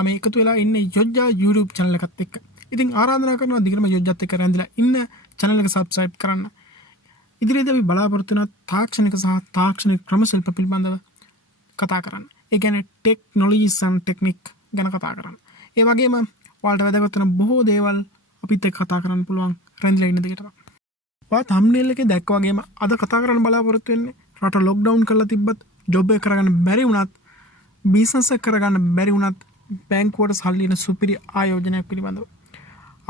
ඔයා මේ එකතු වෙලා ඉන්නේ යොජ්ජා YouTube channel එකත් එක්ක. ඉතින් ආරාධනා කරනවා දිගටම යොජ්ජාත් එක්ක රැඳිලා ඉන්න channel එක subscribe කරන්න. ඉදිරියේදී අපි බලාපොරොත්තු වෙන තාක්ෂණික සහ තාක්ෂණික ක්‍රමශිල්ප පිළිබඳව කතා කරන්න. ඒ කියන්නේ technologies and technique ගැන කතා කරන්න. ඒ වගේම ඔයාලට වැදගත් වෙන බොහෝ දේවල් අපිත් එක්ක කතා කරන්න පුළුවන් රැඳිලා ඉන්න දිගටම. ඔයා thumbnail එකේ දැක්ක වගේම අද කතා කරන්න බලාපොරොත්තු වෙන්නේ රට lockdown කරලා තිබ්බත් job එක කරගන්න බැරි වුණත් බිස්නස් එක කරගන්න බැරි වුණත් බැංකුවට සල්ලි දෙන සුපිරි ආයෝජනයක් පිළිබඳව.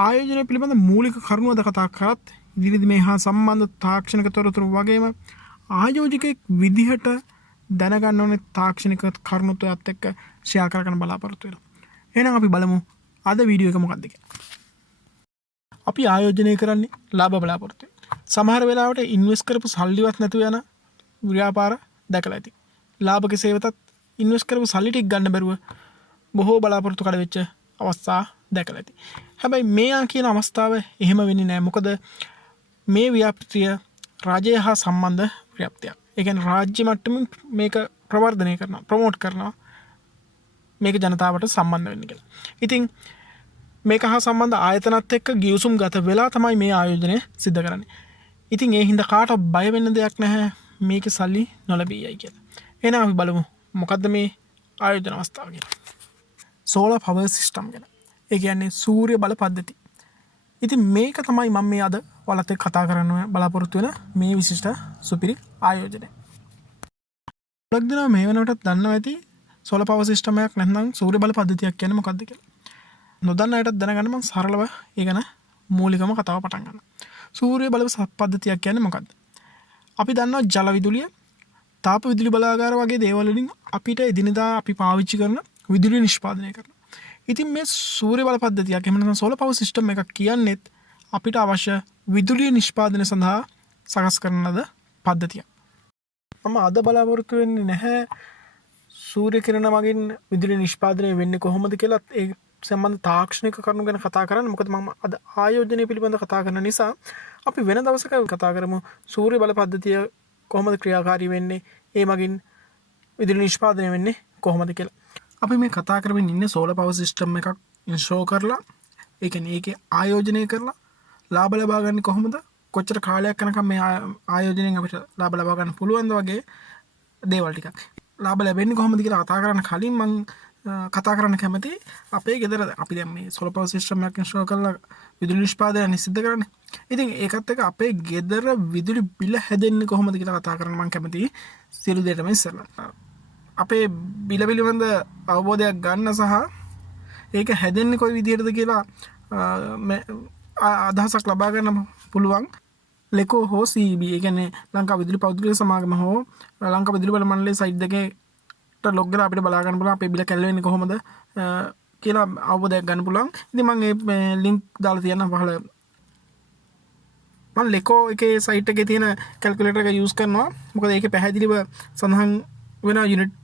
ආයෝජනය පිළිබඳ මූලික කරුණු අද කතා කරත් ඉදිරියේදී මේ හා සම්බන්ධ තාක්ෂණික තොරතුරු වගේම ආයෝජකෙක් විදිහට දැනගන්න ඕනේ තාක්ෂණික කරුණුත් ඔයත් එක්ක ෂෙයා කරගන්න බලාපොරොත්තු වෙනවා. එහෙනම් අපි බලමු අද වීඩියෝ එක මොකක්ද කියලා. අපි ආයෝජනය කරන්නේ ලාභ බලාපොරොත්තු. සමහර වෙලාවට ඉන්වෙස්ට් කරපු සල්ලිවත් නැතුව යන ව්‍යාපාර දැකලා ඇති. ලාභක සේවතත් ඉන්වෙස්ට් කරපු සල්ලි ටික ගන්න බැරුව බොහෝ බලාපොරොත්තු කඩ වෙච්ච අවස්ථා දැකලා ඇති. හැබැයි මේ කියන අවස්ථාව එහෙම වෙන්නේ නැහැ. මොකද මේ ව්‍යාපෘතිය රාජ්‍යය හා සම්බන්ධ ව්‍යාපෘතියක්. ඒ කියන්නේ රාජ්‍ය මට්ටමින් මේක ප්‍රවර්ධනය කරනවා, ප්‍රොමෝට් කරනවා. මේක ජනතාවට සම්බන්ධ වෙන්න කියලා. ඉතින් මේක හා සම්බන්ධ ආයතනත් එක්ක ගිවිසුම් ගත වෙලා තමයි මේ ආයෝජනය සිද්ධ කරන්නේ. ඉතින් ඒ හින්දා කාටවත් බය වෙන්න දෙයක් නැහැ මේකේ සල්ලි නොලැබී යයි කියලා. එහෙනම් අපි බලමු මොකද්ද මේ ආයෝජන අවස්ථාව කියලා. solar power system ගැන. ඒ කියන්නේ සූර්ය බල පද්ධති. ඉතින් මේක තමයි මම මේ අද ඔයාලත් එක්ක කතා කරන්න බලාපොරොත්තු වෙන මේ විශිෂ්ට සුපිරි ආයෝජනය. ගොඩක් දෙනා මේ වෙනකොටත් දන්නවා ඇති solar power system එකක් නැත්නම් සූර්ය බල පද්ධතියක් කියන්නේ මොකක්ද කියලා. නොදන්න අයටත් දැනගන්න මම සරලව ඒ ගැන මූලිකම කතාව පටන් ගන්නවා. සූර්ය බල පද්ධතියක් කියන්නේ මොකක්ද? අපි දන්නවා ජල විදුලිය, තාප විදුලි බලාගාර වගේ දේවල් වලින් අපිට එදිනදා අපි පාවිච්චි කරන විදුලිය නිෂ්පාදනය කරනවා. ඉතින් මේ සූර්ය බල පද්ධතියක් එහෙම නැත්නම් solar power system එකක් කියන්නේත් අපිට අවශ්‍ය විදුලිය නිෂ්පාදනය සඳහා සකස් කරන ලද පද්ධතියක්. මම අද බලාපොරොත්තු වෙන්නේ නැහැ සූර්ය කිරණ මගින් විදුලිය නිෂ්පාදනය වෙන්නේ කොහොමද කියලා ඒ සම්බන්ධ තාක්ෂණික කරුණු ගැන කතා කරන්න. මොකද මම අද ආයෝජනය පිළිබඳව කතා කරන නිසා අපි වෙන දවසක කතා කරමු සූර්ය බල පද්ධතිය කොහොමද ක්‍රියාකාරී වෙන්නේ, ඒ මගින් විදුලි නිෂ්පාදනය වෙන්නේ කොහොමද කියලා. අපි මේ කතා කරමින් ඉන්නේ solar power system එකක් ඉන්ස්ටෝල් කරලා, ඒ කියන්නේ ඒකේ ආයෝජනය කරලා ලාභ ලබා ගන්න කොහොමද, කොච්චර කාලයක් යනකම් මේ ආයෝජනයෙන් අපිට ලාභ ලබා ගන්න පුළුවන්ද වගේ දේවල් ටිකක්. ලාභ ලැබෙන්නේ කොහොමද කියලා කතා කරන්න කලින් මම කතා කරන්න කැමති අපේ ගෙදර අපි දැන් මේ solar power system එකක් ඉන්ස්ටෝල් කරලා විදුලි නිෂ්පාදනය සිද්ධ කරන්නේ. ඉතින් ඒකත් එක්ක අපේ ගෙදර විදුලි බිල හැදෙන්නේ කොහොමද කියලා කතා කරන්න මම කැමතියි සියලු දෙයටම ඉස්සෙල්ලා. අපේ බිල පිළිබඳ අවබෝධයක් ගන්න සහ ඒක හැදෙන්නේ කොයි විදිහටද කියලා අදහසක් ලබා ගන්න පුළුවන් ලෙකෝ හෝ CEB, ඒ කියන්නේ ලංකා විදුලි පෞද්ගලික සමාගම හෝ ලංකා විදුලි බල මණ්ඩලයේ සයිට් දෙකේ ලොග් කරලා අපිට බලා ගන්න පුළුවන් අපේ බිල කැල්ල වෙන්නේ කොහොමද කියලා අවබෝධයක් ගන්න පුළුවන්. ඉතින් මම මේ ලින්ක් දාලා තියන්නම් පහළ. මම ලෙකෝ එකේ සයිට් එකේ තියෙන කැල්කියුලේටර් එක යූස් කරනවා. මොකද ඒකේ පැහැදිලිව සඳහන් වෙන යුනිට්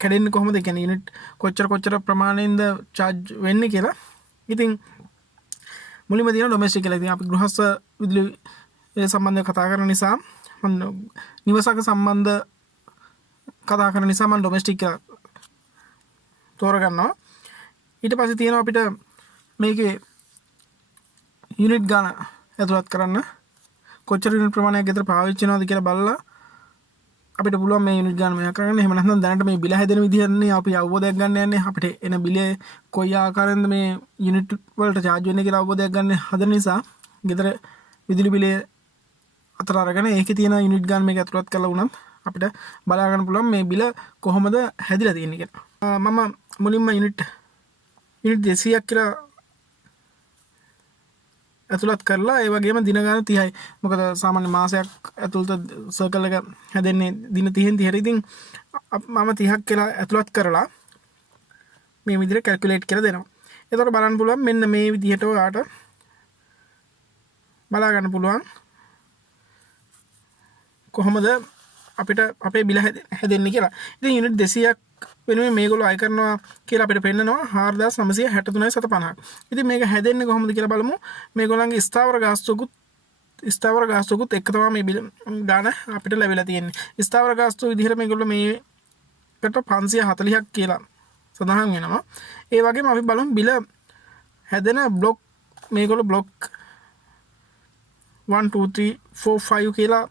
කැඩෙන්නේ කොහොමද, කියන්නේ යුනිට් කොච්චර ප්‍රමාණයෙන්ද charge වෙන්නේ කියලා. ඉතින් මුලින්ම තියෙන ඩොමෙස්ටික් කියලා. ඉතින් අපි ගෘහස්ත විදුලි සම්බන්ධව කතා කරන නිසා මම නිවසක සම්බන්ධ කතා කරන නිසා මම ඩොමෙස්ටික් කියලා තෝරගන්නවා. ඊට පස්සේ තියෙනවා අපිට මේකේ යුනිට් ගාන ඇතුළත් කරන්න, කොච්චර යුනිට් ප්‍රමාණයක් ගෙදර පාවිච්චි වෙනවද කියලා බලලා අපිට පුළුවන් මේ යුනිට් ගාන මෙයා කරගන්න. එහෙම නැත්නම් දැනට මේ බිල හැදෙන විදිහන්නේ අපි අවබෝධයක් ගන්න යන්නේ. අපිට එන බිලේ කොයි ආකාරයෙන්ද මේ යුනිට් වලට charge වෙන්නේ කියලා අවබෝධයක් ගන්න හදන නිසා ගෙදර විදුලි බිලේ අතර අරගෙන ඒකේ තියෙන යුනිට් ගාන මේක ඇතුළත් කරලා උනත් අපිට බලා ගන්න පුළුවන් මේ බිල කොහොමද හැදිලා තියෙන්නේ කියලා. මම මුලින්ම යුනිට් 200ක් කියලා ඇතුළත් කරලා ඒ වගේම දින ගාන 30යි. මොකද සාමාන්‍ය මාසයක් ඇතුළත සර්කල් එක හැදෙන්නේ දින 30න් 30ට. ඉතින් මම 30ක් කියලා ඇතුළත් කරලා මේ විදිහට කැල්කියුලේට් කරලා දෙනවා. එතකොට බලන්න පුළුවන් මෙන්න මේ විදිහට ඔයාට බලා ගන්න පුළුවන් කොහොමද අපිට අපේ බිල හැදෙන්නේ කියලා. ඉතින් යුනිට් 200ක් වෙනුවෙන් මේගොල්ලෝ අය කරනවා කියලා අපිට පෙන්නනවා 4963.50ක්. ඉතින් මේක හැදෙන්නේ කොහොමද කියලා බලමු. මේගොල්ලන්ගේ ස්ථාවර ගාස්තුකුත් එක්ක තමයි මේ බිල ගාන අපිට ලැබිලා තියෙන්නේ. ස්ථාවර ගාස්තු විදිහට මේගොල්ලෝ මේකට 540ක් කියලා සඳහන් වෙනවා. ඒ වගේම අපි බලමු බිල හැදෙන බ්ලොක් මේගොල්ලෝ බ්ලොක් 1 2 3 4 5 කියලා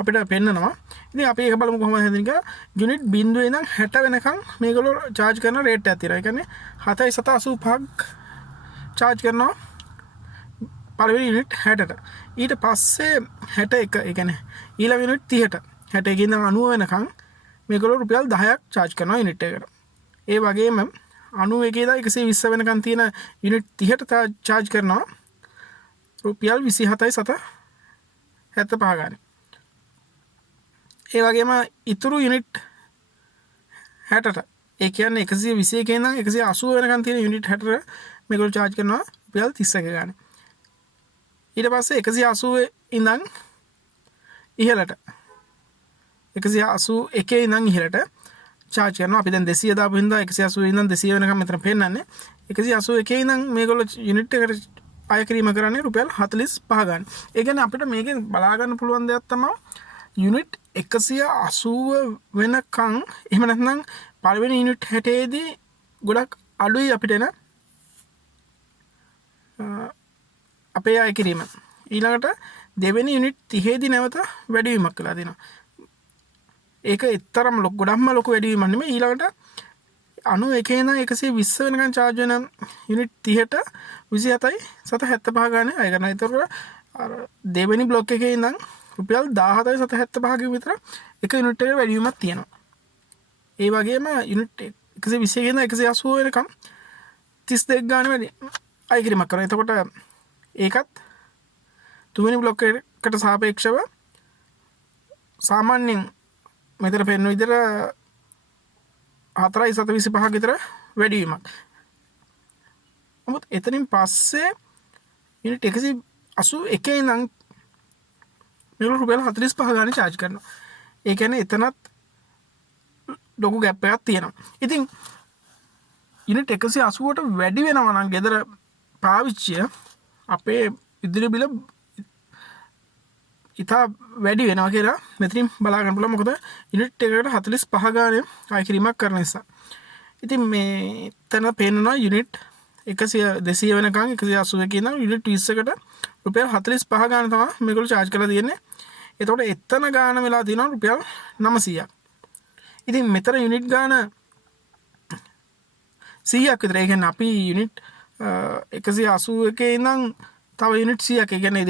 අපිට පෙන්නනවා. ඉතින් අපි ඒක බලමු කොහොමද හැදෙන්නේ කියලා. යුනිට් 0 ඉඳන් 60 වෙනකන් මේගොල්ලෝ charge කරන රේට් එකක් තියෙනවා. ඒ කියන්නේ 7.85ක් charge කරනවා පළවෙනි යුනිට් 60ට. ඊට පස්සේ 61 ඒ කියන්නේ ඊළඟ යුනිට් 30ට 61 ඉඳන් 90 වෙනකන් මේගොල්ලෝ රුපියල් 10ක් charge කරනවා යුනිට් එකකට. ඒ වගේම 91 ඉඳන් 120 වෙනකන් තියෙන යුනිට් 30ට charge කරනවා රුපියල් 27.75 ගානේ. ඒ වගේම ඉතුරු යුනිට් 60ට ඒ කියන්නේ 121 ඉඳන් 180 වෙනකන් තියෙන යුනිට් 60ට මේගොල්ලෝ charge කරනවා රුපියල් 31 ගානේ. ඊට පස්සේ 180 ඉඳන් ඉහළට 181 ඉඳන් ඉහළට charge කරනවා. අපි දැන් 200 දාපු හින්දා 180 ඉඳන් 200 වෙනකම් මෙතන පෙන්නන්නේ. 181 ඉඳන් මේගොල්ලෝ යුනිට් එකට අය කිරීම කරන්නේ රුපියල් 45 ගන්න. ඒ කියන්නේ අපිට මේකෙන් බලා ගන්න පුළුවන් දෙයක් තමයි යුනිට් 180 වෙනකන් එහෙම නැත්නම් පළවෙනි යුනිට් 60 දී ගොඩක් අඩුයි අපිට එන අපේ අය කිරීම. ඊළඟට දෙවෙනි යුනිට් 30 දී නැවත වැඩිවීමක් වෙලා තියෙනවා. ඒක එතරම් ගොඩක්ම ලොකු වැඩිවීමක් නෙමෙයි. ඊළඟට 91 ඉඳන් 120 වෙනකන් charge වෙන යුනිට් 30ට 27.75 ගානේ අය කරනවා. ඒතර අර දෙවෙනි බ්ලොක් එකේ ඉඳන් රුපියල් 17.75 විතර එක යුනිට් එකේ වැඩිවීමක් තියෙනවා. ඒ වගේම යුනිට් 120 ඉඳන් 180 වෙනකම් 32 ගානේ වැඩි අය කිරීමක් කරනවා. එතකොට ඒකත් තුන්වෙනි බ්ලොක් එකට සාපේක්ෂව සාමාන්‍යයෙන් මෙතන පෙන්වන විදිහට 4.25 විතර වැඩිවීමක්. නමුත් එතනින් පස්සේ යුනිට් 181 ඉඳන් මේගොල්ලෝ රුපියල් 45 ගානේ charge කරනවා. ඒ කියන්නේ එතනත් ලොකු ગેප් එකක් තියෙනවා. ඉතින් යුනිට් 180ට වැඩි වෙනවා නම් ගෙදර පාවිච්චිය අපේ විදුලි බිල ඉතා වැඩි වෙනවා කියලා මෙතනින් බලා ගන්න පුළුවන්. මොකද යුනිට් එකකට 45 ගානේ අය කිරීමක් කරන නිසා. ඉතින් මේ තන පේනවා යුනිට් 200 වෙනකන් 181 ඉඳන් යුනිට් 20කට රුපියල් 45 ගාන තමයි මේගොල්ලෝ charge කරලා තියෙන්නේ. එතකොට එතන ගාන වෙලා තියෙනවා රුපියල් 900ක්. ඉතින් මෙතන යුනිට් ගාන 100ක් විතර. ඒ කියන්නේ අපි යුනිට් 181 ඉඳන් තව යුනිට් 100ක් ඒ කියන්නේ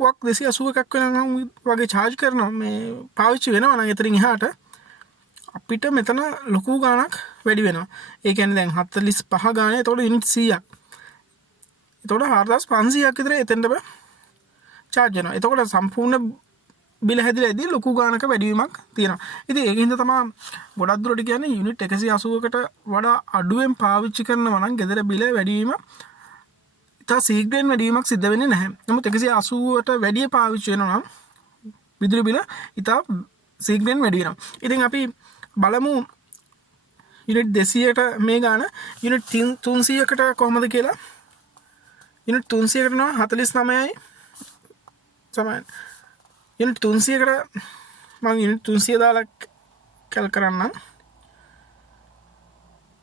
280ක් වෙනකම් වගේ charge කරනවා මේ පාවිච්චි වෙනවා නම් එතනින් එහාට අපිට මෙතන ලොකු ගාණක් වැඩි වෙනවා. ඒ කියන්නේ දැන් 45 ගානේ එතකොට යුනිට් 100ක්. එතකොට 4500ක් විතර එතෙන්ටම charge වෙනවා. එතකොට සම්පූර්ණ බිල හැදිලාදී ලොකු ගාණක වැඩිවීමක් තියෙනවා. ඉතින් ඒකින්ද තමයි ගොඩක් දුරට කියන්නේ යුනිට් 180කට වඩා අඩුවෙන් පාවිච්චි කරනවා නම් ගෙදර බිල වැඩිවීම ඉතා සීඝ්‍රයෙන් වැඩිවීමක් සිද්ධ වෙන්නේ නැහැ. නමුත් 180ට වැඩි පාවිච්චි වෙනවා නම් විදුලි බිල ඉතා සීඝ්‍රයෙන් වැඩි වෙනවා. ඉතින් අපි බලමු යුනිට් 200ට මේ ගාන යුනිට් 300කට කොහොමද කියලා. යුනිට් 300කට නෝ 49යි සමාන. යුනිට් 300කට මම යුනිට් 300 දාලා කැල් කරන්නම්.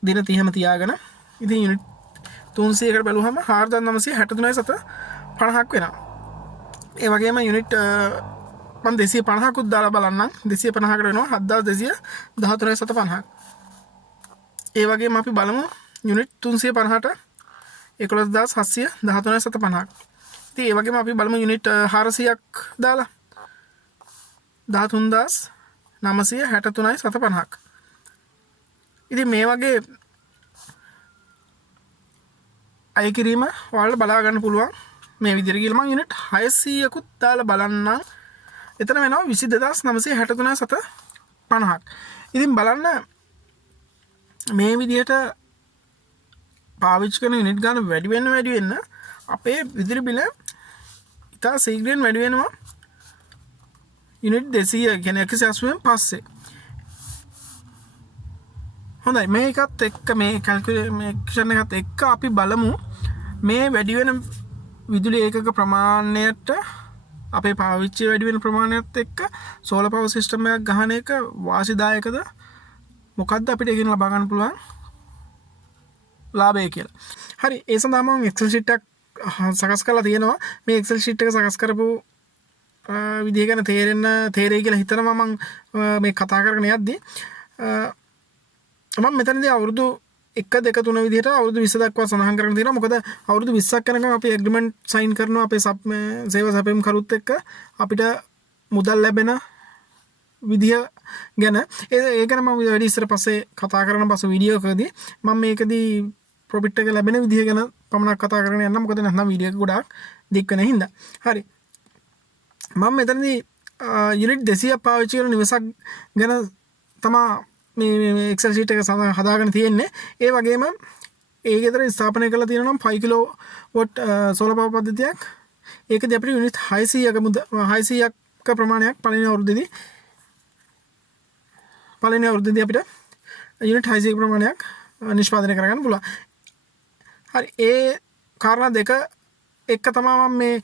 දින 30ම තියාගෙන. ඉතින් යුනිට් 300කට බැලුවම 4963.50ක් වෙනවා. ඒ වගේම යුනිට් මම 250කුත් දාලා බලන්නම්. 250කට වෙනවා 7213.50ක්. ඒ වගේම අපි බලමු යුනිට් 350ට 11713.50ක්. ඉතින් ඒ වගේම අපි බලමු යුනිට් 400ක් දාලා 13963.50ක්. ඉතින් මේ වගේ අය කිරීම ඔයාලට බලා ගන්න පුළුවන්. මේ විදිහට ගිහලා මම යුනිට් 600කුත් දාලා බලන්නම්. එතන වෙනවා 22963.50ක්. ඉතින් බලන්න මේ විදිහට පාවිච්චි කරන යුනිට් ගන්න වැඩි වෙන්න අපේ විදුලි බිල ඉතා සීඝ්‍රයෙන් වැඩි වෙනවා. යුනිට් 200 කියන්නේ 180න් පස්සේ. හොඳයි මේකත් එක්ක මේ කැල්කියුලේෂන් එකත් එක්ක අපි බලමු මේ වැඩි වෙන විදුලි ඒකක ප්‍රමාණයට අපේ පාවිච්චි වැඩි වෙන ප්‍රමාණයත් එක්ක සෝලර් පවර් සිස්ටම් එකක් ගහන එක වාසිදායකද මොකද්ද අපිට ඒකෙන් ලබා ගන්න පුළුවන් ලාභය කියලා. හරි ඒ සඳහා මම Excel sheet එකක් සකස් කරලා තියෙනවා. මේ Excel sheet එක සකස් කරපු විදිහ ගැන තේරෙයි කියලා හිතනවා මම මේ කතා කරගෙන යද්දී. මම මෙතනදී අවුරුදු 1 2 3 විදිහට අවුරුදු 20 දක්වා සඳහන් කරගෙන තියෙනවා. මොකද අවුරුදු 20ක් යනකම් අපි ඇග්‍රීමන්ට් සයින් කරනවා අපේ සේවා සැපයීම් කරුත් එක්ක අපිට මුදල් ලැබෙන විදිහ ගැන ඒ ගැන මම වැඩි ඉස්සර පස්සේ කතා කරන පස්සේ වීඩියෝ එකකදී මම මේකදී ප්‍රොෆිට් එක ලැබෙන විදිහ ගැන පමණක් කතා කරගෙන යන්න. මොකද නැත්නම් වීඩියෝ එක ගොඩාක් දික් වෙන හින්දා. හරි. මම මෙතනදී යුනිට් 200ක් පාවිච්චි කරන නිවසක් ගැන තමයි මේ Excel sheet එක හදාගෙන තියෙන්නේ. ඒ වගේම ඒ ගෙදර ස්ථාපනය කරලා තියෙනවා නම් 5 කිලෝ වොට් සෝලාර් පවර් පද්ධතියක්. ඒකදී අපිට යුනිට් 600ක ප්‍රමාණයක් පළවෙනි අවුරුද්දේදී අපිට යුනිට් 600ක ප්‍රමාණයක් නිෂ්පාදනය කරගන්න පුළුවන්. හරි ඒ කාරණා දෙක එක තමයි මම මේ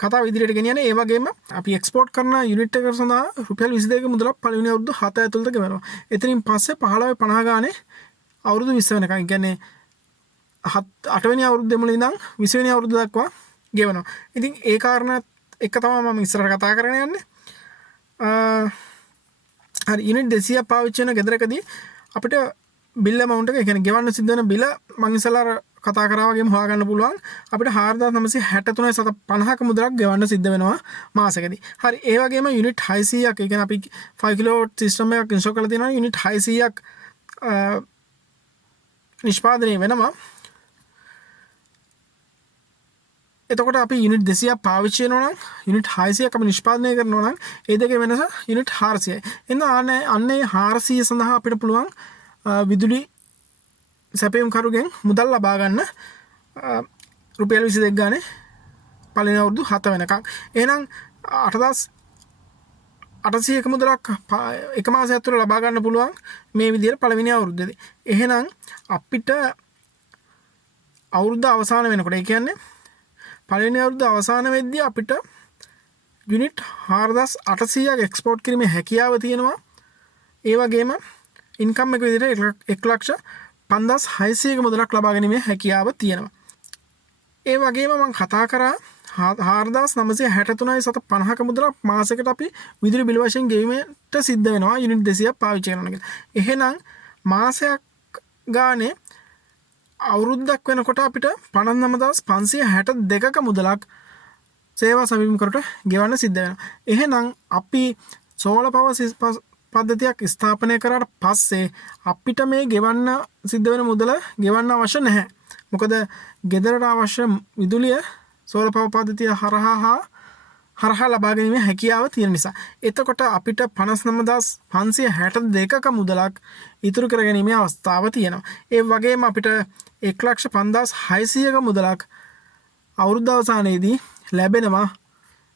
කතාව ඉදිරියට ගෙනියන්නේ. ඒ වගේම අපි එක්ස්පෝර්ට් කරන යුනිට් එක සඳහා රුපියල් 22ක මුදලක් පළවෙනි අවුරුදු 7 ඇතුළත ගෙවනවා. එතනින් පස්සේ 15 50 ගානේ අවුරුදු 20 වෙනකන්. ඒ කියන්නේ 8 වෙනි අවුරුද්දේ මුල ඉඳන් 20 වෙනි අවුරුද්ද දක්වා ගෙවනවා. ඉතින් ඒ කාරණා එක තමයි මම ඉස්සරහට කතා කරගෙන යන්නේ. හරි යුනිට් 200ක් පාවිච්චි කරන ගෙදරකදී අපිට බිල් amount එක කියන්නේ ගෙවන්න සිද්ධ වෙන බිල මම ඉස්සලා කතා කරා වගේම හොයාගන්න පුළුවන්. අපිට 4963.50ක මුදලක් ගෙවන්න සිද්ධ වෙනවා මාසෙකදී. හරි ඒ වගේම යුනිට් 600ක් ඒ කියන්නේ අපි 5 කිලෝ සිස්ටම් එකක් ඉන්ස්ටෝල් කරලා තියෙනවා. යුනිට් 600ක් නිෂ්පාදනය වෙනවා. එතකොට අපි යුනිට් 200ක් පාවිච්චි කරනවා නම් යුනිට් 600ක් අපි නිෂ්පාදනය කරනවා නම් ඒ දෙකේ වෙනස යුනිට් 400යි. එහෙනම් අන්නේ 400 සඳහා අපිට පුළුවන් විදුලි සැපයීම් කරුගෙන් මුදල් ලබා ගන්න රුපියල් 22 ගානේ පළවෙනි අවුරුදු 7 වෙනකම්. එහෙනම් 8800ක මුදලක් එක මාසයක් තුළ ලබා ගන්න පුළුවන් මේ විදිහට පළවෙනි අවුරුද්දේදී. එහෙනම් අපිට අවුරුද්ද අවසාන වෙනකොට ඒ කියන්නේ පළවෙනි අවුරුද්ද අවසාන වෙද්දී අපිට යුනිට් 4800ක් එක්ස්පෝර්ට් කිරීමේ හැකියාව තියෙනවා. ඒ වගේම ඉන්කම් එක විදිහට 1,56,600ක මුදලක් ලබා ගැනීමේ හැකියාව තියෙනවා. ඒ වගේම මම කතා කරා 4,963.50ක මුදලක් මාසයකට අපි විදුලි බිල වශයෙන් ගෙවීමට සිද්ධ වෙනවා යුනිට් 200ක් පාවිච්චි කරනවා කියලා. එහෙනම් මාසයක් ගානේ අවුරුද්දක් වෙනකොට අපිට 59,562ක මුදලක් සේවා සැපයීම් කරුට ගෙවන්න සිද්ධ වෙනවා. එහෙනම් අපි සෝලාර් පවර් පද්ධතියක් ස්ථාපනය කරාට පස්සේ අපිට මේ ගෙවන්න සිද්ධ වෙන මුදල ගෙවන්න අවශ්‍ය නැහැ. මොකද ගෙදරට අවශ්‍ය විදුලිය සෝලාර් පවර් පද්ධතිය හරහා ලබා ගැනීමේ හැකියාව තියෙන නිසා. එතකොට අපිට 59,562ක මුදලක් ඉතුරු කර ගැනීමේ අවස්ථාව තියෙනවා. ඒ වගේම අපිට 1,56,600ක මුදලක් අවුරුද්ද අවසානයේදී ලැබෙනවා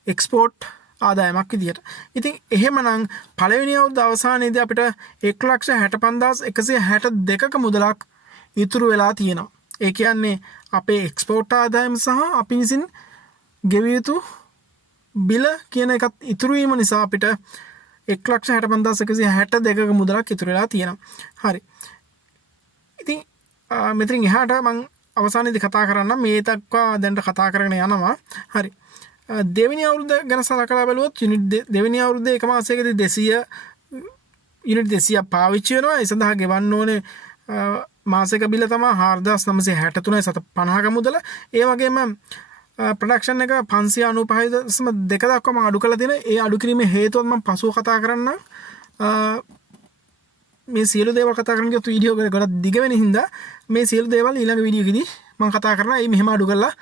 එක්ස්පෝර්ට් ආදායමක් විදියට. ඉතින් එහෙමනම් පළවෙනි අවුරුද්ද අවසානයේදී අපිට 1,65,162ක මුදලක් ඉතුරු වෙලා තියෙනවා. ඒ කියන්නේ අපේ එක්ස්පෝර්ට් ආදායම සහ අපි විසින් ගෙවිය යුතු බිල කියන එකත් ඉතුරු වීම නිසා අපිට 1,65,162ක මුදලක් ඉතුරු වෙලා තියෙනවා. හරි. ඉතින් මෙතනින් එහාට මම අවසානයේදී කතා කරන්න මේ දක්වා දැන්ට කතා කරගෙන යනවා. හරි. දෙවෙනි අවුරුද්ද ගැන සලකලා බලුවොත් යුනිට් දෙවෙනි අවුරුද්දේ එක මාසයකදී 200 යුනිට් 200ක් පාවිච්චි වෙනවා. ඒ සඳහා ගෙවන්න ඕනේ මාසික බිල තමයි 4,963.50ක මුදල. ඒ වගේම ප්‍රොඩක්ෂන් එක 595.2 දක්වා මම අඩු කරලා තියෙනවා. ඒ අඩු කිරීමේ හේතුව මම පසුව කතා කරන්නම්. මේ සියලු දේවල් කතා කරන ගියොත් වීඩියෝ එක ගොඩක් දිග වෙන හින්දා මේ සියලු දේවල් ඊළඟ වීඩියෝ එකේදී මම කතා කරනවා. මේ මෙහෙම අඩු කරලා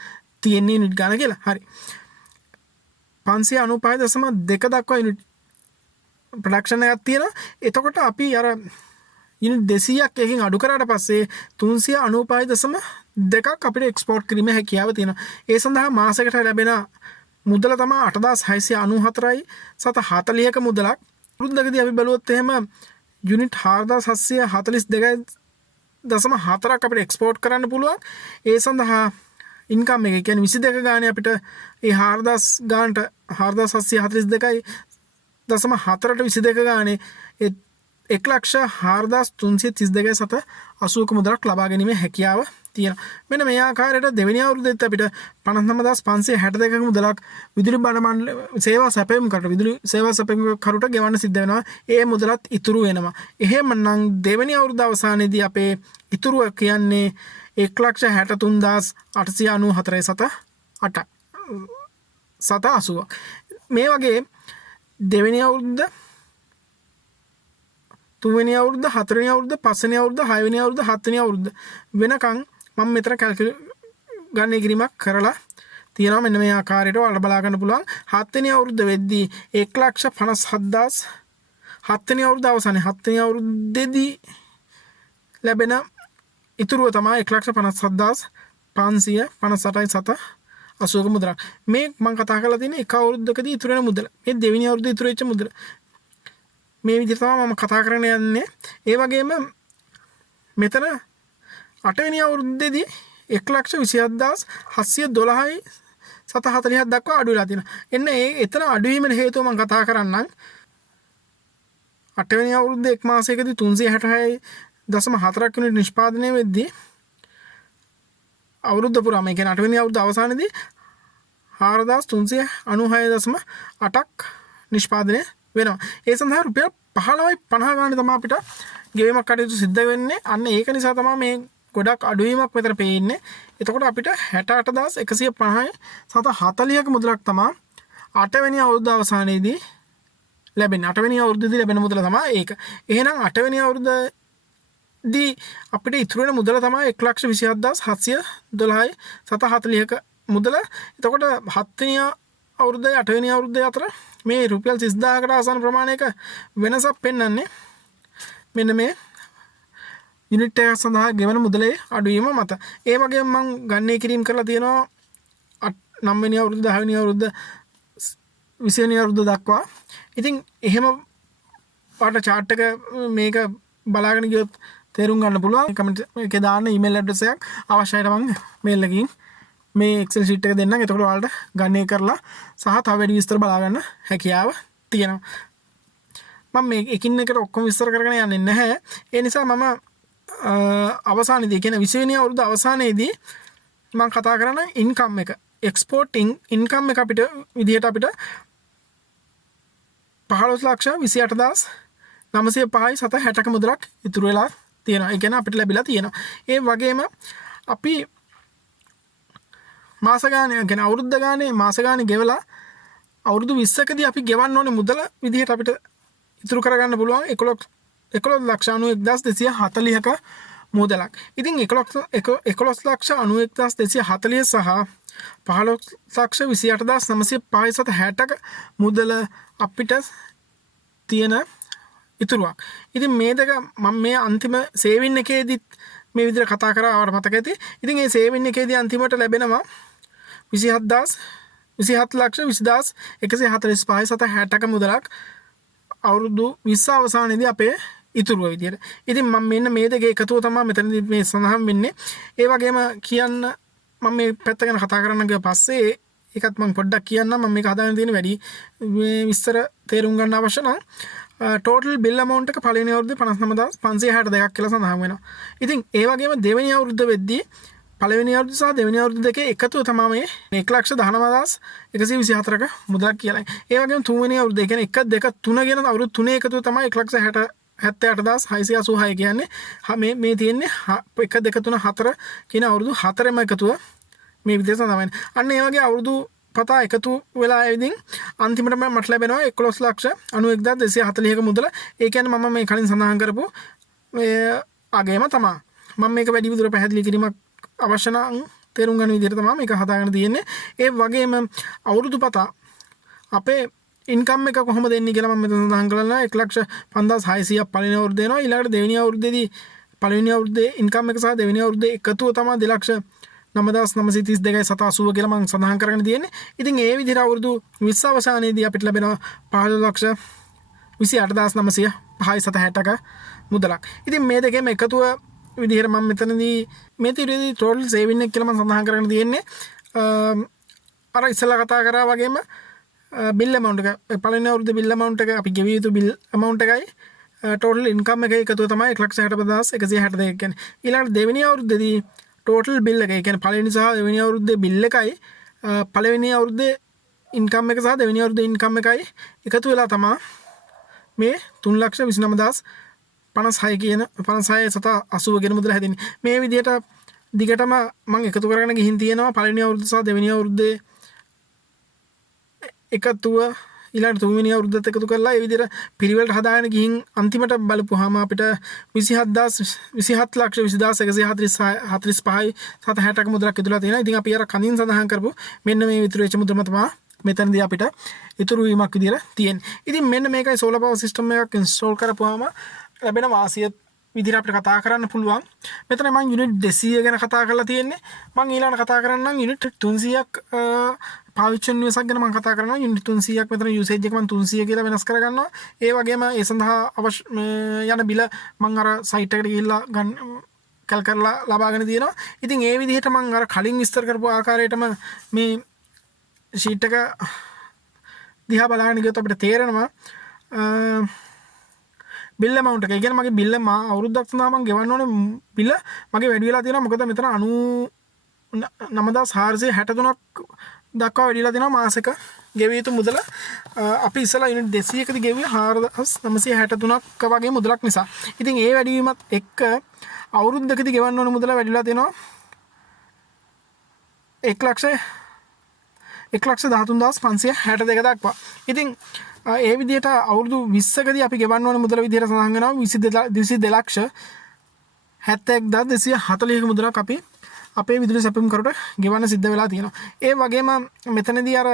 තියෙන්නේ යුනිට් ගාන කියලා. හරි. 595.2 දක්වා යුනිට් ප්‍රොඩක්ෂන් එකක් තියෙනවා. එතකොට අපි අර යුනිට් 200ක් එකකින් අඩු කරාට පස්සේ 395.2ක් අපිට එක්ස්පෝර්ට් කිරීමේ හැකියාව තියෙනවා. ඒ සඳහා මාසයකට ලැබෙන මුදල තමයි 8,694.40ක මුදලක්. වෘද්ධකදී අපි බලුවොත් එහෙම යුනිට් 4,742.4ක් අපිට එක්ස්පෝර්ට් කරන්න පුළුවන්. ඒ සඳහා ඉන්කම් එක කියන්නේ 22 ගානේ අපිට ඒ 4,000 ගානට 4,742.4ට 22 ගානේ 1,04,332 මුදලක් ලබා ගැනීමේ හැකියාව තියෙනවා. මෙන්න මේ ආකාරයට දෙවෙනි අවුරුද්දේත් අපිට 59,562ක මුදලක් විදුලි බඩ මණ්ඩල සේවා සැපයුම්කට විදුලි සේවා සැපයුම්කරුට ගෙවන්න සිද්ධ වෙනවා. ඒ මුදලත් ඉතුරු වෙනවා. එහෙමනම් දෙවෙනි අවුරුද්ද අවසානයේදී අපේ ඉතුරුව කියන්නේ 1,63,844.80. මේ වගේ දෙවෙනි අවුරුද්ද, තුන්වෙනි අවුරුද්ද, හතරවෙනි අවුරුද්ද, පස්වෙනි අවුරුද්ද, හයවෙනි අවුරුද්ද, හත්වෙනි අවුරුද්ද වෙනකන් මම මෙතන ගණනය කිරීමක් කරලා තියෙනවා. මෙන්න මේ ආකාරයට ඔයාලට බලා ගන්න පුළුවන්. හත්වෙනි අවුරුද්ද වෙද්දී 1,57,000 හත්වෙනි අවුරුද්ද අවසානයේ හත්වෙනි අවුරුද්දේදී ලැබෙන ඉතුරුව තමයි 1,57,558.80 මුදලක්. මේ මම කතා කරලා තියෙන එක අවුරුද්දකදී ඉතුරු වෙන මුදල. මේ දෙවෙනි අවුරුද්දේ ඉතුරු වෙච්ච මුදල. මේ විදිහට තමයි මම කතා කරන්න යන්නේ. ඒ වගේම මෙතන 8 වෙනි අවුරුද්දේදී 1,27,712.40 දක්වා අඩු වෙලා තියෙනවා. එතන අඩු වීමේ හේතුව මම කතා කරන්නම්. 8 වෙනි අවුරුද්දේ එක් මාසයකදී 366.4ක් යුනිට් නිෂ්පාදනය වෙද්දී අවුරුද්ද පුරාම ඒ කියන්නේ 8 වෙනි අවුරුද්ද අවසානයේදී 4,396.8ක් නිෂ්පාදනය වෙනවා. ඒ සඳහා රුපියල් 15.50 ගානේ තමයි අපිට ගෙවීමක් කටයුතු සිද්ධ වෙන්නේ. අන්න ඒක නිසා තමයි මේ ගොඩක් අඩුවීමක් මෙතන පේන්නේ. එතකොට අපිට 68,150.40ක මුදලක් තමයි 8 වෙනි අවුරුද්ද අවසානයේදී ලැබෙන්නේ. 8 වෙනි අවුරුද්දේදී ලැබෙන මුදල තමයි ඒක. එහෙනම් 8 වෙනි අවුරුද්දේදී අපිට ඉතුරු වෙන මුදල තමයි 1,27,712.40ක මුදල. එතකොට 7 වෙනි අවුරුද්දේ 8 වෙනි අවුරුද්දේ අතර මේ රුපියල් 30,000කට ආසන්න ප්‍රමාණයක වෙනසක් පෙන්වන්නේ මෙන්න මේ යුනිට් එක සඳහා ගෙවන මුදලේ අඩුවීම මත. ඒ වගේම මම ගණනය කිරීම කරලා තියෙනවා 9 වෙනි අවුරුද්ද, 10 වෙනි අවුරුද්ද, 20 වෙනි අවුරුද්ද දක්වා. ඉතින් එහෙම පාට chart එක මේක බලාගෙන ගියොත් තේරුම් ගන්න පුළුවන්. කමෙන්ට් එකේ දාන්න ඊමේල් ඇඩ්‍රස් එකක් අවශ්‍යයිට මම මේල් එකකින් මේ Excel sheet එක දෙන්නම්. එතකොට ඔයාලට ගණනය කරලා සහ තව වැඩි විස්තර බලා ගන්න හැකියාව තියෙනවා. මම මේ එකින් එකට ඔක්කොම විස්තර කරගෙන යන්නේ නැහැ. ඒ නිසා මම අවසානයේදී කියන 20 වෙනි අවුරුද්ද අවසානයේදී මම කතා කරන ඉන්කම් එක, එක්ස්පෝර්ටින් ඉන්කම් එක අපිට විදිහට අපිට 15,28,905.60ක මුදලක් ඉතුරු වෙලා තියෙනවා. ඒ කියන්නේ අපිට ලැබිලා තියෙනවා. ඒ වගේම අපි මාස ගානේ කියන්නේ අවුරුද්ද ගානේ මාස ගානේ ගෙවලා අවුරුදු 20කදී අපි ගෙවන්න ඕනේ මුදල විදිහට අපිට ඉතුරු කරගන්න පුළුවන් 11,91,240ක මුදලක්. ඉතින් 11,91,240 සහ 15,28,905.60ක මුදල අපිට තියෙන ඉතුරුවක්. ඉතින් මේ දෙක මම මේ අන්තිම සේවින් එකේදීත් මේ විදිහට කතා කරා ආවට මතක ඇති. ඉතින් මේ සේවින් එකේදී අන්තිමට ලැබෙනවා 27,20,145.60ක මුදලක් අවුරුදු 20 අවසානයේදී අපේ ඉතුරුව විදියට. ඉතින් මම මෙන්න මේ දෙකේ එකතුව තමයි මෙතනදී මේ සඳහන් වෙන්නේ. ඒ වගේම කියන්න මම මේ පැත්ත ගැන කතා කරන්න ගිය පස්සේ ඒකත් මම පොඩ්ඩක් කියන්නම්. මම මේක හදාගෙන තියෙන වැඩි මේ විස්තර තේරුම් ගන්න අවශ්‍ය නම් total bill amount එක පළවෙනි අවුරුද්දේ 59,562ක් කියලා සඳහන් වෙනවා. ඉතින් ඒ වගේම දෙවෙනි අවුරුද්ද වෙද්දී පළවෙනි අවුරුද්ද සහ දෙවෙනි අවුරුද්ද දෙකේ එකතුව තමයි මේ 1,19,124ක මුදලක් කියලා. ඒ වගේම තුන්වෙනි අවුරුද්ද කියන්නේ 1 2 3 කියන අවුරුදු තුනේ එකතුව තමයි 1,78,686 කියන්නේ. මේ තියෙන්නේ 1 2 3 4 කියන අවුරුදු 4ම එකතුව මේ විදිහට තමයි. අන්න ඒ වගේ අවුරුදු පතා එකතු වෙලා ඇවිදින් අන්තිමට මට ලැබෙනවා 11,91,240ක මුදල. ඒ කියන්නේ මම මේ කලින් සඳහන් කරපු අගේම තමයි. මම මේක වැඩි විදිහට පැහැදිලි කිරීමක් අවශ්‍ය නම් තේරුම් ගන්න විදිහට තමයි මේක හදාගෙන තියෙන්නේ. ඒ වගේම අවුරුදු පතා අපේ ඉන්කම් එක කොහොමද එන්නේ කියලා මම මෙතන සඳහන් කරලා 1,05,600ක් පළවෙනි අවුරුද්දේ එනවා. ඊළඟට දෙවෙනි අවුරුද්දේදී පළවෙනි අවුරුද්දේ ඉන්කම් එක සහ දෙවෙනි අවුරුද්දේ එකතුව තමයි 2,09,932.80 කියලා මම සඳහන් කරගෙන තියෙන්නේ. ඉතින් ඒ විදිහට අවුරුදු 20 අවසානයේදී අපිට ලැබෙනවා 15,28,905.60ක මුදලක්. ඉතින් මේ දෙකේම එකතුව විදිහට මම මෙතනදී මේ තීරදී total saving එක කියලා මම සඳහන් කරගෙන තියෙන්නේ. අර ඉස්සෙල්ලා කතා කරා වගේම bill amount එක පළවෙනි අවුරුද්දේ bill amount එක අපි ගෙවිය යුතු bill amount එකයි ටෝටල් ඉන්කම් එක එකතුව තමයි 1,65,162 කියන්නේ. ඊළඟට දෙවෙනි අවුරුද්දේදී ටෝටල් බිල් එක, ඒ කියන්නේ පළවෙනි සහ දෙවෙනි අවුරුද්දේ බිල් එකයි පළවෙනි අවුරුද්දේ ඉන්කම් එක සහ දෙවෙනි අවුරුද්දේ ඉන්කම් එකයි එකතු වෙලා තමයි මේ 3,29,056 කියන 56,80 කියන මුදල හැදෙන්නේ. මේ විදිහට දිගටම මම එකතු කරගෙන ගිහින් තියෙනවා පළවෙනි අවුරුද්ද සහ දෙවෙනි අවුරුද්දේ එකතුව ඊළඟ තුන්වෙනි අවුරුද්දත් එකතු කරලා ඒ විදිහට පිරිවෙලට හදාගෙන ගිහින් අන්තිමට බලපුවාම අපිට 27,145යි 760ක මුදලක් ඉතුරුලා තියෙනවා. ඉතින් අපි අර කලින් සඳහන් කරපු මෙන්න මේ ඉතුරු වෙච්ච මුදලම තමයි මෙතනදී අපිට ඉතුරු වීමක් විදිහට තියෙන්නේ. ඉතින් මෙන්න මේකයි සෝලර් පවර් සිස්ටම් එකක් ඉන්ස්ටෝල් කරපුවාම ලැබෙන වාසිය විදිහට අපිට කතා කරන්න පුළුවන්. මෙතන මම යුනිට් 200 ගැන කතා කරලා තියෙන්නේ. මම ඊළඟට කතා කරන්නම් යුනිට් 300ක් පාවිච්චි වෙන නිවසක් ගැන මම කතා කරනවා. යුනිට් 300ක් මෙතන යූසේජ් එක මම 300 කියලා වෙනස් කරගන්නවා. ඒ වගේම ඒ සඳහා අවශ්‍ය යන බිල මම අර සයිට් එකට ගිහිල්ලා කැල් කරලා ලබාගෙන තියෙනවා. ඉතින් ඒ විදිහට මම අර කලින් විස්තර කරපු ආකාරයටම මේ ෂීට් එක දිහා බලන්න ගියොත් අපිට තේරෙනවා බිල් amount එක. ඒ කියන්නේ මගේ බිල් අවුරුද්දක් සඳහා මම ගෙවන්න ඕනේ බිල් මගේ වැඩි වෙලා තියෙනවා. මොකද මෙතන 99,463ක් දක්වා වැඩි වෙලා තියෙනවා මාසෙක ගෙවිය යුතු මුදල. අපි ඉස්සලා යුනිට් 200කදී ගෙවුවේ 4,963ක් වගේ මුදලක් නිසා. ඉතින් ඒ වැඩි වීමත් එක්ක අවුරුද්දකදී ගෙවන්න ඕනේ මුදල වැඩි වෙලා තියෙනවා 1,13,562 දක්වා. ඉතින් ඒ විදිහට අවුරුදු 20කදී අපි ගෙවන්න ඕනේ මුදල විදිහට සඳහන් වෙනවා 22,71,240ක මුදලක් අපි අපේ විදුලි සැපයුම් කරුට ගෙවන්න සිද්ධ වෙලා තියෙනවා. ඒ වගේම මෙතනදී අර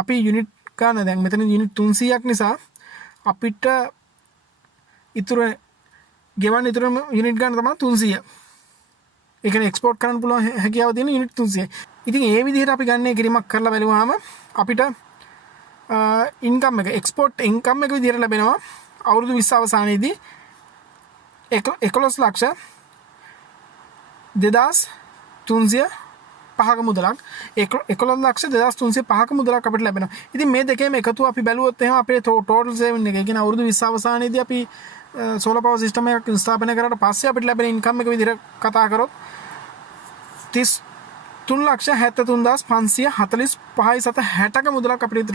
අපි යුනිට් ගන්න දැන් මෙතන යුනිට් 300ක් නිසා අපිට ඉතුරු යුනිට් ගන්න තමයි 300. ඒ කියන්නේ එක්ස්පෝර්ට් කරන්න පුළුවන් හැකියාව තියෙන යුනිට් 300. ඉතින් ඒ විදිහට අපි ගන්න කිරීමක් කරලා බලුවාම අපිට ඉන්කම් එක එක්ස්පෝර්ට් ඉන්කම් එක විදිහට ලැබෙනවා අවුරුදු 20 අවසානයේදී 11,0305ක මුදලක් 11,02,305ක මුදලක් අපිට ලැබෙනවා. ඉතින් මේ දෙකේම එකතු අපි බැලුවොත් එහෙනම් අපේ ටෝටල් සේවින් එක කියන්නේ අවුරුදු 20 අවසානයේදී අපි සෝලර් පවර් සිස්ටම් එකක් ස්ථාපනය කරාට පස්සේ අපිට ලැබෙන ඉන්කම් එක විදිහට කතා කරොත් 3,73,545ක මුදලක් අපිට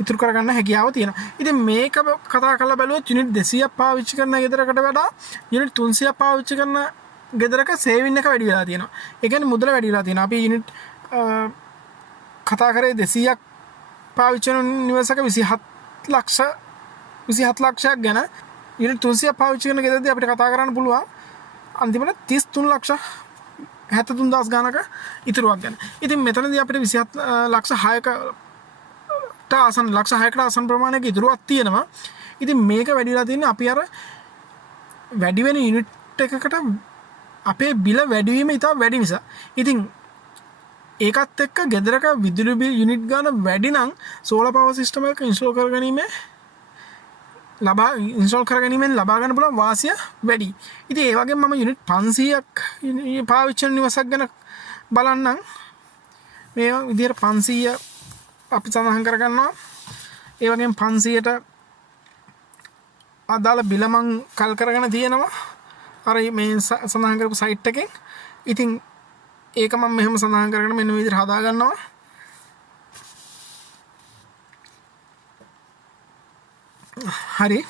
ඉතුරු කරගන්න හැකියාව තියෙනවා. ඉතින් මේක කතා කරලා බැලුවොත් යුනිට් 200ක් පාවිච්චි කරන ගෙදරකට වඩා යුනිට් 300ක් පාවිච්චි කරන ගෙදරක සේවින් එක වැඩි වෙලා තියෙනවා. ඒ කියන්නේ මුදල වැඩි වෙලා තියෙනවා. අපි යුනිට් කතා කරේ 200ක් පාවිච්චි කරන නිවසක 27 ලක්ෂයක් ගැන යුනිට් 300ක් පාවිච්චි කරන ගෙදරදී අපිට කතා කරන්න පුළුවන් අන්තිමට 33,73,000 ගානක ඉතුරුවක් ගැන. ඉතින් මෙතනදී අපිට 27,06,කට ආසන්න ප්‍රමාණයක ඉතුරුවක් තියෙනවා. ඉතින් මේක වැඩි වෙලා තියෙන්නේ අපි අර වැඩි වෙන යුනිට් එකකට අපේ බිල වැඩි වීම ඉතා වැඩි නිසා. ඉතින් ඒකත් එක්ක ගෙදරක විදුලි බිල් යුනිට් ගාන වැඩි නම් සෝලර් පවර් සිස්ටම් එක ඉන්ස්ටෝල් කරගැනීමෙන් ලබා ගන්න පුළුවන් වාසිය වැඩි. ඉතින් ඒ වගේම මම යුනිට් 500ක් පාවිච්චි කරන නිවසක් ගැන බලන්නම්. මේ විදිහට 500 අපි සඳහන් කරගන්නවා. ඒ වගේම 500ට අදාළ බිල මං කල් කරගෙන තියෙනවා. අර මේ සඳහන් කරපු සයිට් එකෙන්. ඉතින් ඒක මම මෙහෙම සඳහන් කරගෙන මෙන්න මේ විදිහට හදා ගන්නවා. හරි.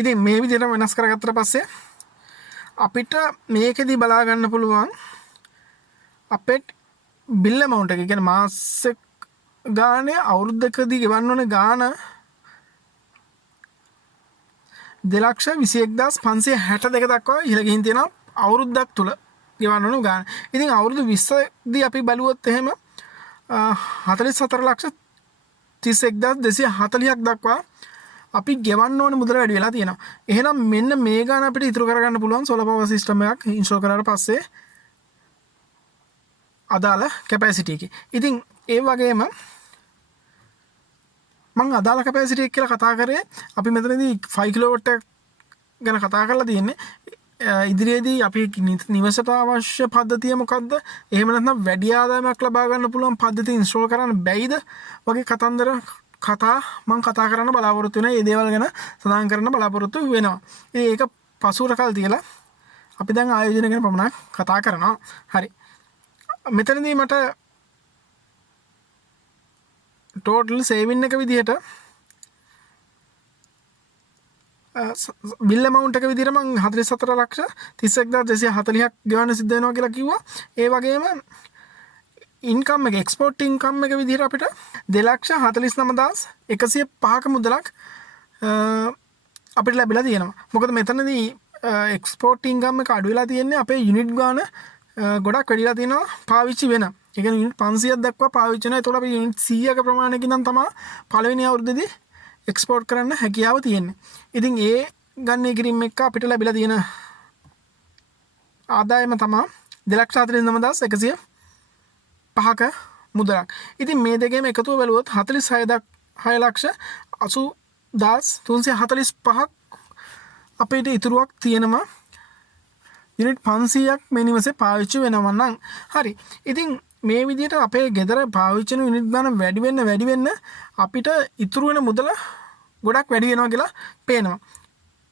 ඉතින් මේ විදිහට වෙනස් කරගත්තට පස්සේ අපිට මේකෙදි බලා ගන්න පුළුවන් අපේ බිල් amount එක. කියන්නේ මාසෙක ගානේ අවුරුද්දකදී ගෙවන්න ඕනේ ගාන 2,21,562 දක්වා ඉහළ ගිහින් තියෙනවා අවුරුද්දක් තුල ගෙවන්න ඕනේ ගාන. ඉතින් අවුරුදු 20දී අපි බලුවොත් එහෙම 44,31,240ක් දක්වා අපි ගෙවන්න ඕනේ මුදල වැඩි වෙලා තියෙනවා. එහෙනම් මෙන්න මේ ගාන අපිට ඉතුරු කරගන්න පුළුවන් සෝලර් පවර් සිස්ටම් එකක් ඉන්ස්ටෝල් කරාට පස්සේ අදාළ කැපැසිටි එකේ. ඉතින් ඒ වගේම මම අදාළ කැපැසිටි එක කියලා කතා කරේ අපි මෙතනදී 5 කිලෝවොට් එක ගැන කතා කරලා තියෙන්නේ. ඉදිරියේදී අපි නිවසට අවශ්‍ය පද්ධතිය මොකක්ද? එහෙම නැත්නම් වැඩි ආදායමක් ලබා ගන්න පුළුවන් පද්ධතිය ඉන්ස්ටෝල් කරන්න බැයිද? වගේ කතන්දර මම කතා කරන්න බලාපොරොත්තු වෙන ඒ දේවල් ගැන සඳහන් කරන්න බලාපොරොත්තු වෙනවා. ඒක පසුර කල් තියලා අපි දැන් ආයෝජනය ගැන පමණක් කතා කරනවා. හරි. මෙතනදී මට ටෝටල් සේවින් එක විදිහට බිල් amount එක විදිහට මම 44,31,240ක් ගෙවන්න සිද්ධ වෙනවා කියලා කිව්වා. ඒ වගේම ඉන්කම් එක එක්ස්පෝර්ට් ඉන්කම් එක විදිහට අපිට 2,49,105ක මුදලක් අපිට ලැබිලා තියෙනවා. මොකද මෙතනදී එක්ස්පෝර්ට් ඉන්කම් එක අඩු වෙලා තියෙන්නේ අපේ යුනිට් ගාන ගොඩක් වැඩිලා තියෙනවා පාවිච්චි වෙන. ඒ කියන්නේ යුනිට් 500ක් දක්වා පාවිච්චි වෙනවා. ඒතකොට අපි යුනිට් 100ක ප්‍රමාණයකින් නම් තමයි පළවෙනි අවුරුද්දේදී එක්ස්පෝර්ට් කරන්න හැකියාව තියෙන්නේ. ඉතින් ඒ ගණනය කිරීම එක්ක අපිට ලැබිලා තියෙන ආදායම තමයි 2,49,105ක මුදලක්. ඉතින් මේ දෙකේම එකතුව බැලුවොත් 46,80,345ක් අපිට ඉතුරුවක් තියෙනවා. යුනිට් 500ක් මේ නිවසේ පාවිච්චි වෙනවා නම් හරි. ඉතින් මේ විදිහට අපේ ගෙදර පාවිච්චි වෙන යුනිට් ගාන වැඩි වෙන්න අපිට ඉතුරු වෙන මුදල ගොඩක් වැඩි වෙනවා කියලා පේනවා.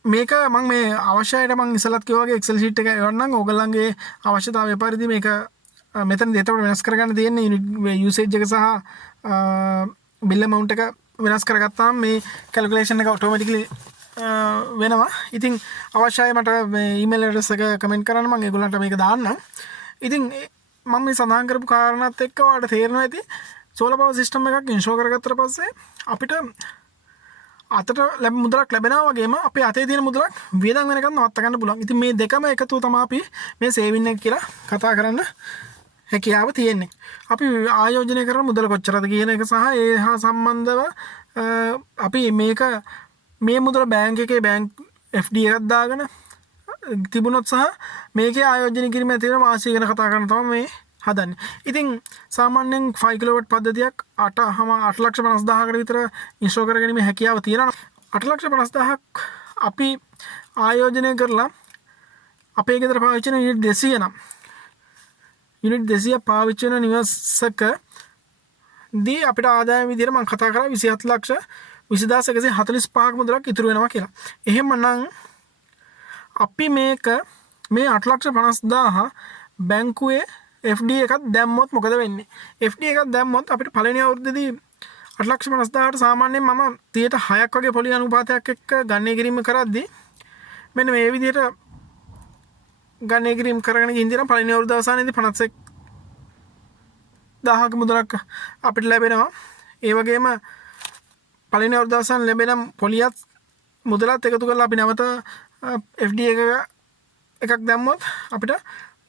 මේක මම මේ අවශ්‍යයට මම ඉස්සලත් කිව්වා වගේ Excel sheet එක එවන්නම්. ඕගොල්ලන්ගේ අවශ්‍යතාවය පරිදි මේක මෙතනදී එතකොට වෙනස් කරගන්න තියෙන්නේ යුනිට් යූසේජ් එක සහ බිල් amount එක වෙනස් කරගත්තාම මේ කැල්කියුලේෂන් එක ඔටෝමැටිකලි වෙනවා. ඉතින් අවශ්‍යයි මට මේ ඊමේල් ඇඩ්‍රස් එක කමෙන්ට් කරන්න මම ඒගොල්ලන්ට මේක දාන්නම්. ඉතින් මම මේ සඳහන් කරපු කාරණාත් එක්ක ඔයාලට තේරෙනවා ඇති සෝලාර් පවර් සිස්ටම් එකක් ඉන්ස්ටෝල් කරගත්තට පස්සේ අපිට අතට මුදලක් ලැබෙනවා වගේම අපේ අතේ තියෙන මුදලක් වියදම් වෙනකන් නවත්ත ගන්න පුළුවන්. ඉතින් මේ දෙකම එකතුව තමයි අපි මේ සේවින් එක කියලා කතා කරන්න හැකියාව තියෙන්නේ. අපි ආයෝජනය කරන මුදල කොච්චරද කියන එක සහ ඒ හා සම්බන්ධව අපි මේ මුදල බැංක් එකේ බැංක් FD එකක් දාගෙන තිබුණොත් සහ මේකේ ආයෝජනය කිරීම ඇති වෙන වාසිය ගැන කතා කරන තමයි මේ හදන්නේ. ඉතින් සාමාන්‍යයෙන් 5 කිලෝවොට් පද්ධතියක් 8,50,000කට විතර ඉන්ස්ටෝල් කරගැනීමේ හැකියාව තියෙනවා. 8,50,000ක් අපි ආයෝජනය කරලා අපේ ගෙදර පාවිච්චි කරන යුනිට් 200 නම් යුනිට් 200 පාවිච්චි වෙන නිවසක දී අපිට ආදායම විදිහට මම කතා කරා 27,20,145ක මුදලක් ඉතුරු වෙනවා කියලා. එහෙමනම් අපි මේ 8,50,000 බැංකුවේ FD එකක් දැම්මොත් මොකද වෙන්නේ? FD එකක් දැම්මොත් අපිට පළවෙනි අවුරුද්දේදී 8,50,000ට සාමාන්‍යයෙන් මම 6ක් වගේ පොලි අනුපාතයක් එක්ක ගණනය කිරීම කරද්දී මෙන්න මේ විදිහට ගණනය කිරීම කරගෙන ගිහින් දින පළවෙනි අවුරුද්ද අවසානයේදී 51,000ක මුදලක් අපිට ලැබෙනවා. ඒ වගේම පළවෙනි අවුරුද්ද අවසාන ලැබෙන පොලියත් මුදලත් එකතු කරලා අපි නැවත FD එකක් දැම්මොත් අපිට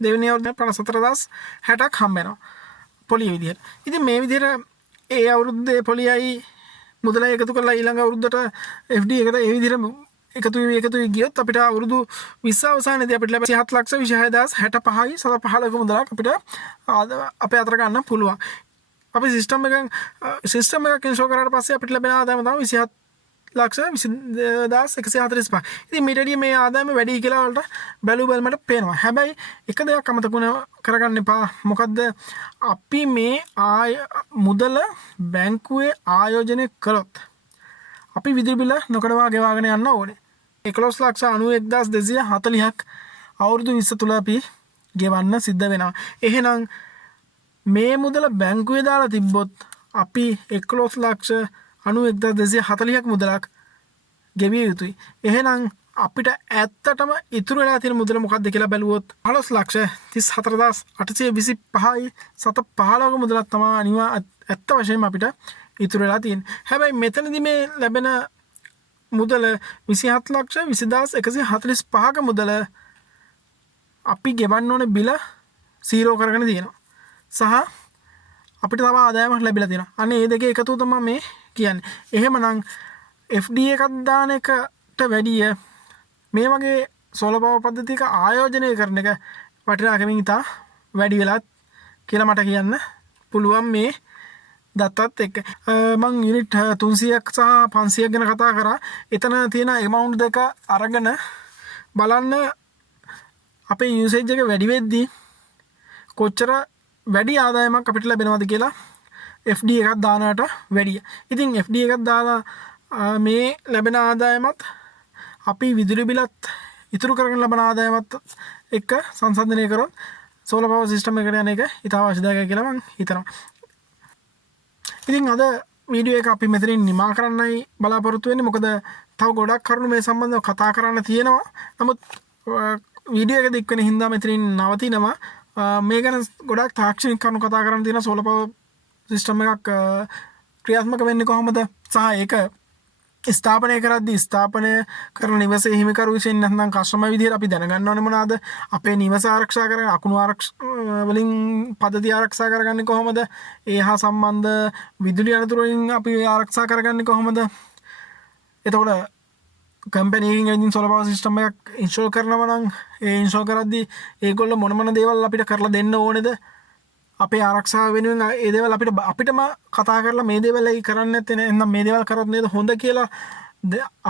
දෙවෙනි අවුරුද්දේ 54,060ක් හම්බ වෙනවා පොලිය විදිහට. ඉතින් මේ විදිහට ඒ අවුරුද්දේ පොලියයි මුදලයි එකතු කරලා ඊළඟ අවුරුද්දට FD එකට ඒ විදිහට එකතු ගියොත් අපිට අවුරුදු 20 අවසානයේදී අපිට ලැබෙන 7,26,065ක මුදලක් අපිට අපේ අතට ගන්න පුළුවන්. අපි සිස්ටම් එකක් ඉන්ස්ටෝල් කරාට පස්සේ අපිට ලැබෙන ආදායම තමයි 27,20,145. ඉතින් මීටදී මේ ආදායම වැඩි කියලා වලට බැලුමට පේනවා. හැබැයි එක දෙයක් අමතක කරගන්න එපා. මොකද්ද? අපි මේ මුදල බැංකුවේ ආයෝජනය කළොත් අපි විදුලි බිල නොකඩවා ගෙවාගෙන යන්න ඕනේ. 11,91,240ක් අවුරුදු 20 තුල අපි ගෙවන්න සිද්ධ වෙනවා. එහෙනම් මේ මුදල බැංකුවේ දාලා තිබ්බොත් අපි 11,91,240ක් මුදලක් ගෙවිය යුතුයි. එහෙනම් අපිට ඇත්තටම ඉතුරු වෙලා තියෙන මුදල මොකක්ද කියලා බැලුවොත් 15,34,825යි 715ක මුදලක් තමයි ඇත්ත වශයෙන්ම අපිට ඉතුරු වෙලා තියෙන්නේ. හැබැයි මෙතනදී මේ ලැබෙන මුදල 27,20,145ක මුදල අපි ගෙවන්න ඕනේ බිල 0 කරගෙන තියෙනවා. සහ අපිට තව ආදායමක් ලැබිලා තියෙනවා. අනේ මේ දෙකේ එකතුව තමයි මේ කියන්නේ. එහෙමනම් FD එකක් දාන එකට වැඩිය මේ වගේ සෝලාර් පවර් පද්ධතියක ආයෝජනය කරන එක වටිනාකමින් ඉතා වැඩි වෙලා කියලා මට කියන්න පුළුවන් මේ දත්තත් එක්ක. මං යුනිට් 300ක් සහ 500ක් ගැන කතා කරා. එතන තියෙන amount දෙක අරගෙන බලන්න අපේ යූසේජ් එක වැඩි වෙද්දී කොච්චර වැඩි ආදායමක් අපිට ලැබෙනවද කියලා FD එකක් දානට වැඩිය. ඉතින් FD එකක් දාලා මේ ලැබෙන ආදායමත් අපි විදුලි බිලත් ඉතුරු කරගෙන ලබන ආදායමත් එක්ක සංසන්දනය කරොත් සෝලර් පවර් සිස්ටම් එකට යන එක ඉතා අවශ්‍යදායකයි කියලා මම හිතනවා. ඉතින් අද වීඩියෝ එක අපි මෙතනින් නිමා කරන්නයි බලාපොරොත්තු වෙන්නේ. මොකද තව ගොඩක් කරුණු මේ සම්බන්ධව කතා කරන්න තියෙනවා. නමුත් වීඩියෝ එක දික් වෙන හින්දා මෙතනින් නවතිනවා. මේ ගැන ගොඩක් තාක්ෂණික කරුණු කතා කරන්න තියෙනවා. සෝලර් පවර් සිස්ටම් එකක් ක්‍රියාත්මක වෙන්නේ කොහොමද සහ ඒක ස්ථාපනය කරද්දී ස්ථාපනය කරන නිවසේ හිමිකරු විසින් නැත්නම් කස්ටමර් විදිහට අපි දැනගන්න ඕනේ මොනවාද? අපේ නිවස ආරක්ෂා කරගෙන අකුණු වලින් පද්ධති ආරක්ෂා කරගන්නේ කොහොමද? ඒ හා සම්බන්ධ විදුලි අනතුරු වලින් අපි ආරක්ෂා කරගන්නේ කොහොමද? එතකොට කම්පැනි එකකින් ඉතින් සෝලර් පවර් සිස්ටම් එකක් ඉන්ස්ටෝල් කරනවා නම් ඒ ඉන්ස්ටෝල් කරද්දී ඒගොල්ලෝ මොන දේවල් අපිට කරලා දෙන්න ඕනේද? අපේ ආරක්ෂාව වෙනුවෙන් ඒ දේවල් අපිටම කතා කරලා මේ දේවල් ඇයි කරන්නේ නැත්තේ එහෙනම් මේ දේවල් කරත් නේද හොඳ කියලා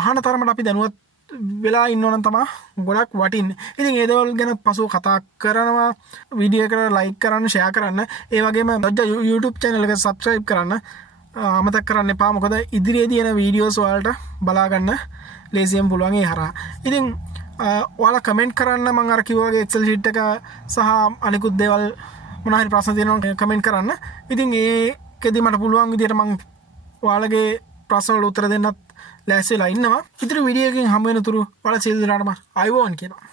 අහන තරමට අපි දැනුවත් වෙලා ඉන්න ඕන තමයි ගොඩක් වටින්නේ. ඉතින් ඒ දේවල් ගැන පසුව කතා කරනවා. වීඩියෝ එකට ලයික් කරන්න, ෂෙයා කරන්න. ඒ වගේම YouTube channel එක subscribe කරන්න අමතක කරන්න එපා. මොකද ඉදිරියේදී එන වීඩියෝස් වලට බලා ගන්න ලේසියෙන් පුළුවන් ඒ හරහා. ඉතින් ඔයාලා කමෙන්ට් කරන්න. මම අර කිව්වා වගේ Excel sheet එක සහ අනිකුත් දේවල් මොනහරි ප්‍රශ්න තියෙනවා කමෙන්ට් කරන්න. ඉතින් ඒකෙදි මට පුළුවන් විදිහට මම ඔයාලගේ ප්‍රශ්න වලට උත්තර දෙන්නත් ලෑස්තිලා ඉන්නවා. ඉතින් වීඩියෝ එකකින් හමු වෙනතුරු ඔයාලා සියලු දෙනාටම අයවෝන් කියනවා.